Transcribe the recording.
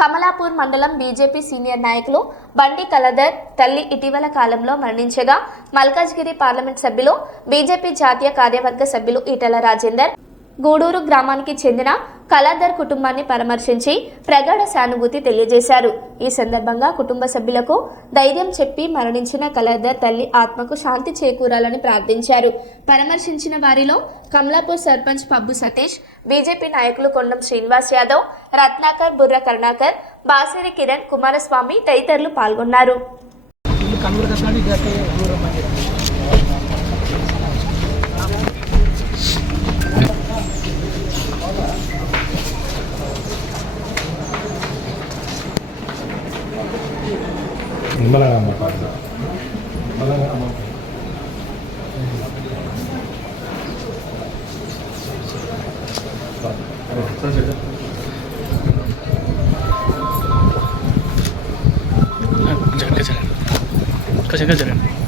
కమలాపూర్ మండలం BJP senior నాయకులు బండి కలధర్ తల్లి ఇటీవల కాలంలో మరణించగా మల్కాజ్గిరి పార్లమెంట్ సభ్యులు బీజేపీ జాతీయ కార్యవర్గ సభ్యులు ఈటెల రాజేందర్ గూడూరు గ్రామానికి చెందిన కలధర్ కుటుంబాన్ని పరామర్శించి ప్రగాఢ సానుభూతి తెలియజేశారు. ఈ సందర్భంగా కుటుంబ సభ్యులకు ధైర్యం చెప్పి మరణించిన కలధర్ తల్లి ఆత్మకు శాంతి చేకూరాలని ప్రార్థించారు. పరామర్శించిన వారిలో కమలాపూర్ సర్పంచ్ పబ్బు సతీష్, బీజేపీ నాయకులు కొండం శ్రీనివాస్ యాదవ్, రత్నాకర్, బుర్ర కరుణాకర్, బాసిరి కిరణ్, కుమారస్వామి తదితరులు పాల్గొన్నారు. कसं